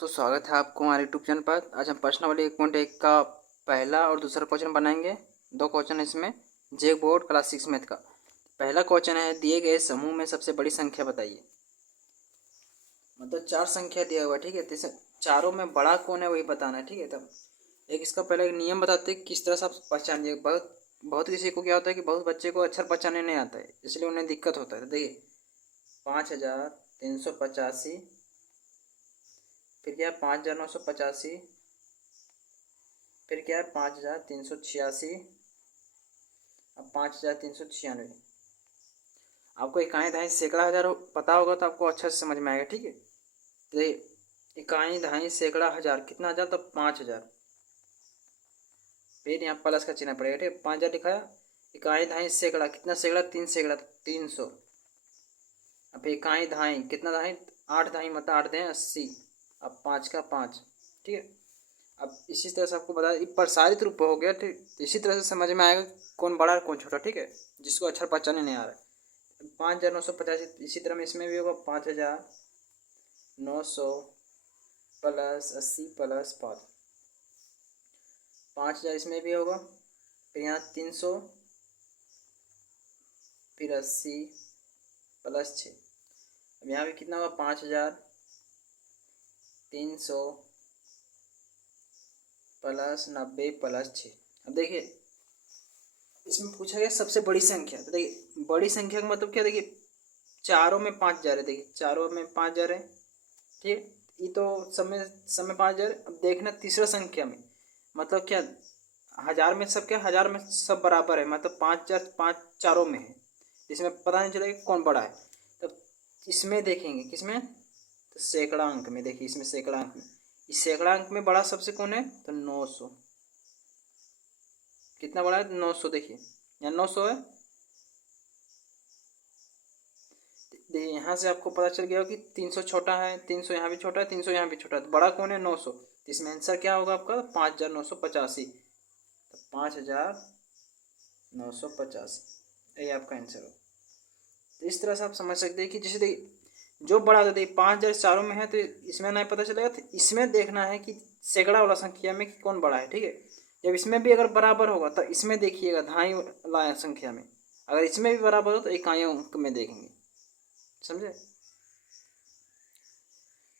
तो स्वागत है आपको हमारे यूट्यूब चैनल पर। आज हम प्रश्नावली 1.1 का पहला और दूसरा क्वेश्चन बनाएंगे। दो क्वेश्चन है इसमें, जे बोर्ड क्लास 6 मैथ का। पहला क्वेश्चन है, दिए गए समूह में सबसे बड़ी संख्या बताइए। मतलब चार संख्या दिया हुआ है, ठीक है। तो चारों में बड़ा कौन है वही बताना है, ठीक है। तब एक इसका पहले एक नियम बताते हैं किस तरह से आप पहचानिए। बहुत बहुत किसी को क्या होता है कि बहुत बच्चे को अक्षर पहचानने नहीं आता है, इसलिए उन्हें दिक्कत होता है। तो देखिए 5385, फिर क्या है 5985, फिर क्या है 5386, अब 5396। आपको इकाई दहाई सैकड़ा हज़ार पता होगा तो आपको अच्छा से समझ में आएगा, ठीक है। तो इकाई दहाई सैकड़ा हज़ार कितना हज़ार, तो 5000। फिर यहाँ प्लस का चिन्ह पड़ेगा, ठीक है। 5000 लिखा। इकाई दहाई सैकड़ा कितना सैकड़ा, 3 सैकड़ा, तो 300। अब इकाई दहाई कितना दहाई, 8 दहाई मतलब 8 दहाई 80। अब 5 का 5, ठीक है। अब इसी तरह से आपको बता प्रसारित रूप हो गया, ठीक। इसी तरह से समझ में आएगा कौन बड़ा है कौन छोटा, ठीक है, जिसको अक्षर पहचानने नहीं आ रहा है। 5985 इसी तरह में इसमें भी होगा 5900 प्लस 80 प्लस 5, 5000 इसमें भी होगा। फिर यहाँ 300, फिर 80 प्लस 6। अब यहाँ भी कितना होगा 5300 प्लस 90 प्लस 6। अब देखिए इसमें पूछा गया सबसे बड़ी संख्या। तो देखिए बड़ी संख्या का मतलब क्या, देखिए चारों में 5000 है। देखिए चारों में 5000 है, ठीक है। ये तो सब में 5000। अब देखना तीसरा संख्या में, मतलब क्या हजार में सब, क्या हजार में सब बराबर है, मतलब 5000 5 चारों में है। इसमें पता नहीं चलेगा कौन बड़ा है। तो इसमें देखेंगे किसमें, तो सैकड़ा अंक में। देखिए इसमें सैकड़ा अंक में, इस सैकड़ा अंक में बड़ा सबसे कौन है, तो 900। कितना बड़ा है, 900। देखिए यहाँ 900 है। देखिए यहाँ से आपको पता चल गया कि 300 छोटा है, 300 यहाँ भी छोटा है, 300 यहाँ भी छोटा है, तो बड़ा कौन है, 900। तो इसमें आंसर क्या होगा आपका, 5985। तो 5985 यही आपका आंसर हो। तो इस तरह से आप समझ सकते हैं कि जैसे देखिए जो बड़ा होता है 5000 चारों में है, तो इसमें नहीं पता चलेगा। तो इसमें देखना है कि सैकड़ा वाला संख्या में कौन बड़ा है, ठीक है। जब इसमें भी अगर बराबर होगा तो इसमें देखिएगा दहाई वाला संख्या में, अगर इसमें भी बराबर हो तो इकाइयों अंक में देखेंगे, समझे।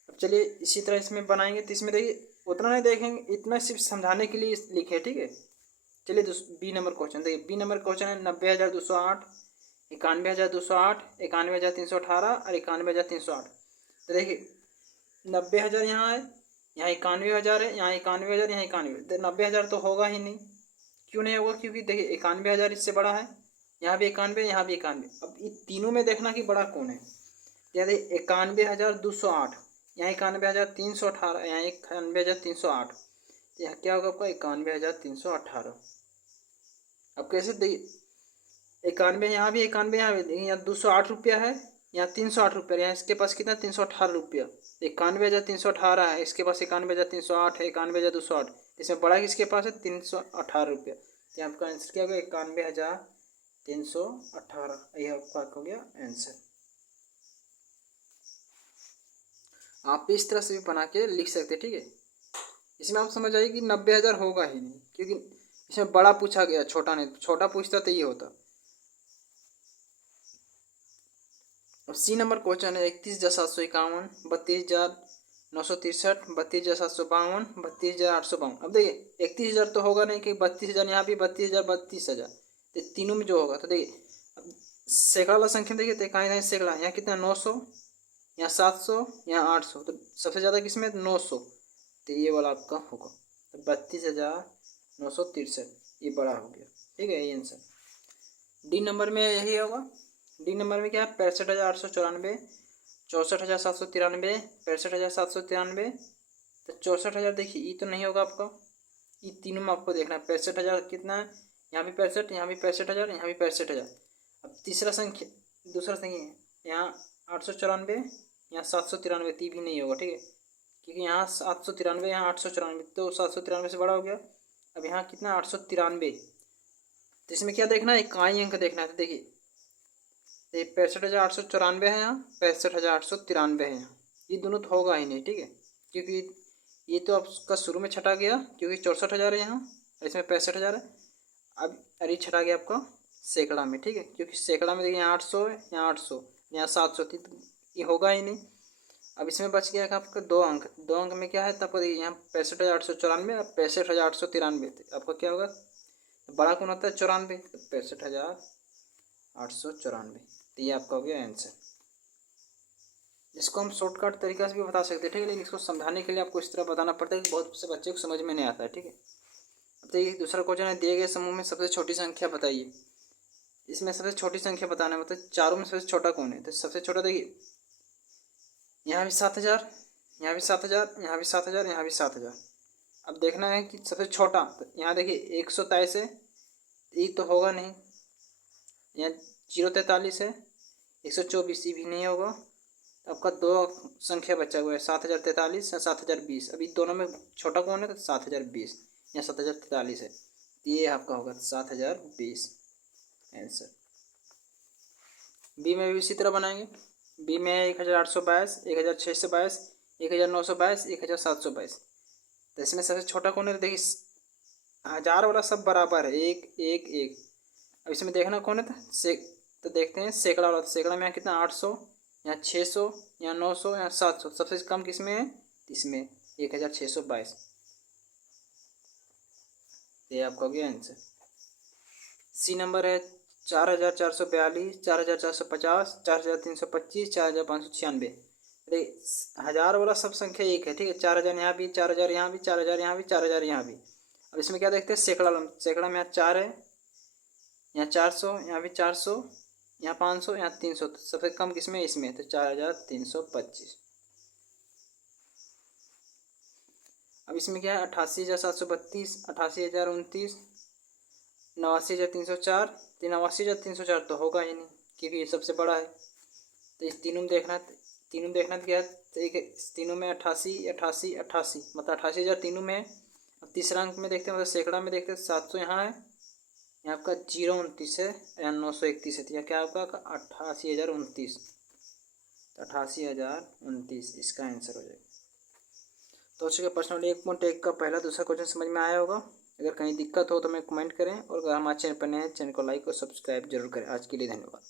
अब चलिए इसी तरह इसमें बनाएंगे। तो इसमें देखिए उतना नहीं देखेंगे, इतना सिर्फ समझाने के लिए लिखे, ठीक है। चलिए बी नंबर क्वेश्चन देखिए। बी नंबर क्वेश्चन है 90208, 91208, 91318 और 91308। तो देखिए 90000 यहाँ है, यहाँ 91000 है, यहाँ 91000, यहाँ 91। तो 90000 तो होगा ही नहीं। क्यों नहीं होगा, क्योंकि देखिए 91000 इससे बड़ा है, यहाँ भी 91, यहाँ भी 91। अब इन तीनों में देखना कि बड़ा कौन है। यानी 91208, यहाँ 91318, यहाँ 91308। तो यहाँ क्या होगा आपका 91318। अब कैसे देखिए 91 यहाँ भी, 91 यहाँ भी। देखिए यहाँ 208 है, यहाँ 308 यहाँ इसके पास कितना 318। 91318 है, इसके पास 91308 है, 91208। इसमें बड़ा किसके पास है 318। तो आपका आंसर क्या होगा 91318। यह आपका हो गया आंसर। आप इस तरह से भी बना के लिख सकते हैं, ठीक है। इसमें आप समझ आइए कि 90000 होगा ही नहीं, क्योंकि इसमें बड़ा पूछा गया, छोटा नहीं। छोटा पूछता तो ये होता। अब सी नंबर क्वेश्चन है 31,751, 32,963, 32,752, 32,852। अब देखिए 31,000 तो होगा नहीं, कि 32,000 यहाँ भी, 32,000, 32,000। तो तीनों में जो होगा, तो देखिए अब सैकड़ा वाला संख्या देखिए, तो कहाँ सैकड़ा, यहाँ कितना 900, यहाँ 700, यहाँ 800। तो सबसे ज़्यादा किसमें 900। तो ये वाला आपका होगा, तो 32,963 ये बड़ा हो गया, ठीक है। ये आंसर डी नंबर में यही होगा। डी नंबर में क्या है 65,894, 64,793, 65,793। तो 64,000 देखिए ये तो नहीं होगा आपका। ये तीनों में आपको देखना है। 65,000 कितना है, यहाँ भी 65, यहाँ भी 65,000, यहाँ भी 65,000। अब तीसरा संख्या, दूसरा संख्या यहाँ 894, यहाँ 793। ती भी नहीं होगा, ठीक है, क्योंकि यहाँ 793, यहाँ 894, तो 793 से बड़ा हो गया। अब यहाँ कितना 893। तो इसमें क्या देखना है, इकाई अंक देखना है। तो देखिए 65,894 है, यहाँ 65,893 है यहाँ। ये दोनों तो होगा ही नहीं, ठीक है, क्योंकि ये तो आपका शुरू में छटा गया, क्योंकि 64,000 है यहाँ और इसमें 65,000 है। अब अरे छटा गया आपका सैकड़ा में, ठीक है, क्योंकि सैकड़ा में देखिए यहाँ 800 है, यहाँ 800, यहाँ 700 थी, तो ये होगा ही नहीं। अब इसमें बच गया आपका 2 अंक। 2 अंक में क्या है, तो आपको देखिए यहाँ 65,894 और 65,893, आपका क्या होगा, बड़ा कौन होता है 94, तो 65,894, तो ये आपका हो गया आंसर। इसको हम शॉर्टकट तरीका से भी बता सकते हैं, ठीक है, लेकिन इसको समझाने के लिए आपको इस तरह बताना पड़ता है कि बहुत से बच्चे को समझ में नहीं आता है, ठीक है। अब देखिए दूसरा क्वेश्चन है, दिए गए समूह में सबसे छोटी संख्या बताइए। इसमें सबसे छोटी संख्या बताना है, मतलब चारों में सबसे छोटा कौन है, तो सबसे छोटा देखिए यहाँ भी 7,000, यहाँ भी 7,000, यहाँ भी 7,000, यहाँ भी 7,000। अब देखना है कि सबसे छोटा, तो यहाँ देखिए 123 है, ये तो होगा नहीं, यहाँ 043 है, 124 ये भी नहीं होगा। आपका 2 संख्या बचा हुआ है, 7,043 या 7,020। अभी दोनों में छोटा कौन है, तो 7,020 या 7,043 है, ये आपका होगा 7,020 आंसर। बी में भी इसी तरह बनाएंगे। बी में 1,822, 1,622, 1,922, 1,722। तो इसमें सबसे छोटा कौन है, देखिए 1000 वाला सब बराबर है, 1 1 1। अब इसमें देखना कौन है, तो देखते हैं सैकड़ा वाला। तो सैकड़ा में यहाँ कितना 800, यहाँ 600, यहाँ 900, यहाँ 700। सबसे कम किसमें है, इसमें 1,622। ये आपका हो गया आंसर। सी नंबर है 4,442, 4,450, 4,325, 4,596। अरे 1000 वाला सब संख्या एक है, ठीक है, 4,000 यहाँ भी, 4,000 यहाँ भी, 4,000 यहाँ भी, 4,000 यहाँ भी। अब इसमें क्या देखते हैं सैकड़ा वाला। सैकड़ा में यहाँ 4 है, यहाँ 400, यहाँ भी 400, यहाँ 500, यहाँ 300। तो सबसे कम किसमें, इसमें, तो 4,325। अब इसमें क्या है 88,732, 88,029, 89,304, 89,304 तो होगा ही नहीं, क्योंकि ये सबसे बड़ा है। तो इस तीनों में देखना, तो क्या है, तो एक तीनों में 88, 88, 88, मतलब 88,000 तीनों में है। अब तीसरा अंक में देखते हैं, मतलब सैकड़ा में देखते हैं, 700 यहाँ है, यहाँ आपका 029 है, यहाँ 931 है, तो यह क्या आपका 88,029, 88,029 इसका आंसर हो जाएगा। तो चलिए पर्सनली 1.1 का पहला दूसरा क्वेश्चन समझ में आया होगा। अगर कहीं दिक्कत हो तो मैं कमेंट करें, और अगर हमारे चैनल पर नए हैं, चैनल को लाइक और सब्सक्राइब जरूर करें। आज के लिए धन्यवाद।